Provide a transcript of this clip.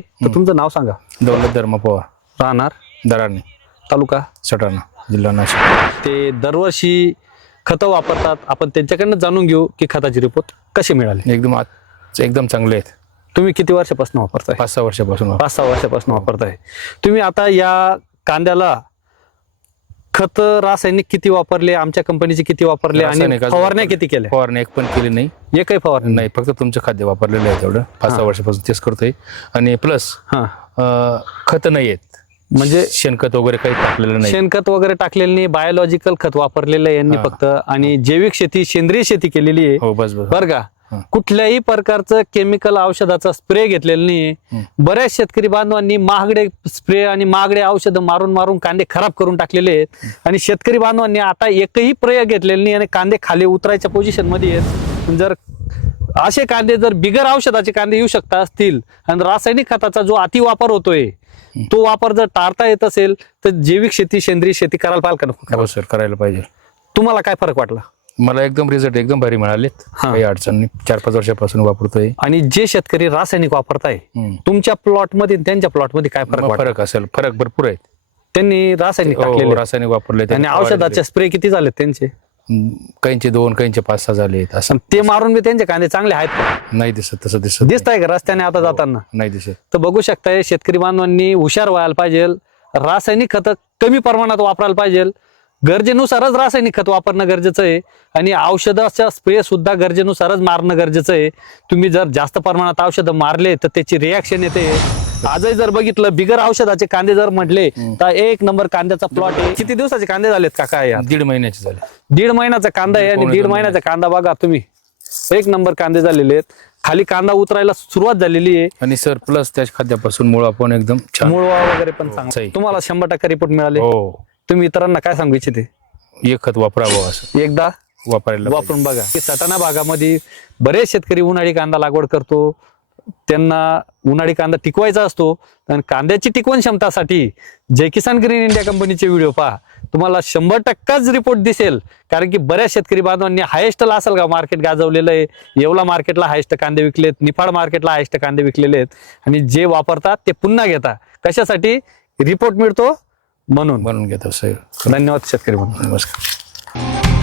तर तुमचं नाव सांगा. दौलत धर्म पवार, राहणार दराणे, तालुका सटाणा, जिल्हा नाशिक. ते दरवर्षी खतं वापरतात, आपण त्यांच्याकडनं जाणून घेऊ की खताचे रिपोर्ट कसे मिळाले. एकदम चांगले आहेत. तुम्ही किती वर्षापासून वापरताय? 5-6 वर्षापासून. 5-6 वर्षापासून वापरताय. तुम्ही आता या कांद्याला खत रासायनिक किती वापरले, आमच्या कंपनीचे किती वापरले आणि रासायनिक फवारण्या किती केल्या? फवारणी एक पण केली नाही. एकही फवारणी नाही, फक्त तुमचं खाद्य वापरलेलं आहे तेवढं. 5-6 वर्षापासून तेच करतोय. आणि प्लस हा, खत नाही आहेत, म्हणजे शेणखत वगैरे काही टाकलेलं नाही. शेणखत वगैरे टाकलेलं नाही, बायोलॉजिकल खत वापरलेलं आहे यांनी फक्त, आणि जैविक शेती, सेंद्रिय शेती केलेली आहे. हो, बस बस. बरं का, कुठल्याही प्रकारचं केमिकल औषधाचा स्प्रे घेतलेला नाही. बऱ्याच शेतकरी बांधवांनी महागडे स्प्रे आणि महागडे औषधं मारून मारून कांदे खराब करून टाकलेले आहेत. आणि शेतकरी बांधवांनी आता एकही प्रयोग घेतलेला नाही आणि कांदे खाली उतरायच्या पोझिशन मध्ये आहेत. जर असे कांदे, जर बिगर औषधाचे कांदे येऊ शकता असतील आणि रासायनिक खताचा जो अतिवापर होतोय तो वापर जर टाळता येत असेल तर जैविक शेती, सेंद्रिय शेती करायला पाहिजे का नको? हो सर, करायला पाहिजे. तुम्हाला काय फरक वाटला? मला एकदम रिझल्ट एकदम भारी मिळालेत. काही अडचण नाही. 4-5 वर्षापासून वापरतोय. आणि जे शेतकरी रासायनिक वापरताय, तुमच्या प्लॉट मध्ये त्यांच्या प्लॉट मध्ये काय फरक वाटला? फरक असेल, फरक भरपूर आहेत. त्यांनी रासायनिक हो, टाकलेले रासायनिक वापरले. आणि औषधाचे स्प्रे किती झाले त्यांचे? काहींचे 2, काहींचे 5-6 झाले. असं ते मारून बी त्यांचे कांदे चांगले आहेत का? नाही दिसत, तसं दिसत दिसत आहे का रस्त्याने आता जाताना? नाही दिसत. तर बघू शकताय, शेतकरी बांधवांनी हुशार व्हायला पाहिजे. रासायनिक खत कमी प्रमाणात वापरायला पाहिजे. गरजेनुसारच रासायनिक खत वापरणं गरजेचं आहे आणि औषधाचा स्प्रे सुद्धा गरजेनुसारच मारणं गरजेचं आहे. तुम्ही जर जास्त प्रमाणात औषधं मारले तर त्याची रिॲक्शन येते. आजही जर बघितलं, बिगर औषधाचे कांदे जर म्हटले तर 1 नंबर कांद्याचा प्लॉट आहे. किती दिवसाचे कांदे झालेत काका? 1.5 महिन्याचे झाले. 1.5 महिन्याचा कांदा आहे आणि 1.5 महिन्याचा कांदा बघा तुम्ही, 1 नंबर कांदे झालेले आहेत. खाली कांदा उतरायला सुरुवात झालेली आहे. आणि सर प्लस त्या खाद्यापासून मुळा पण एकदम छान, मुळवा वगैरे पण चांगला आहे. तुम्हाला 100% रिपोर्ट मिळाले. हो. तुम्ही इतरांना काय सांगू इच्छिते? एक खत वापरावं, असं एकदा वापरायला वापरून बघा. सटाणा भागामध्ये बरेच शेतकरी उन्हाळी कांदा लागवड करतो. त्यांना उन्हाळी कांदा टिकवायचा असतो आणि कांद्याची टिकवण क्षमतासाठी जय किसान ग्रीन इंडिया कंपनीचे व्हिडिओ पहा. तुम्हाला 100% रिपोर्ट दिसेल. कारण की बऱ्याच शेतकरी बांधवांनी हायेस्ट लासल का मार्केट गाजवलेलं आहे. येवला मार्केटला हायेस्ट कांदे विकलेत, निफाड मार्केटला हायेस्ट कांदे विकलेले आहेत. आणि जे वापरतात ते पुन्हा घेतात. कशासाठी? रिपोर्ट मिळतो म्हणून घेतो सर. धन्यवाद शेतकरी बांधव. नमस्कार.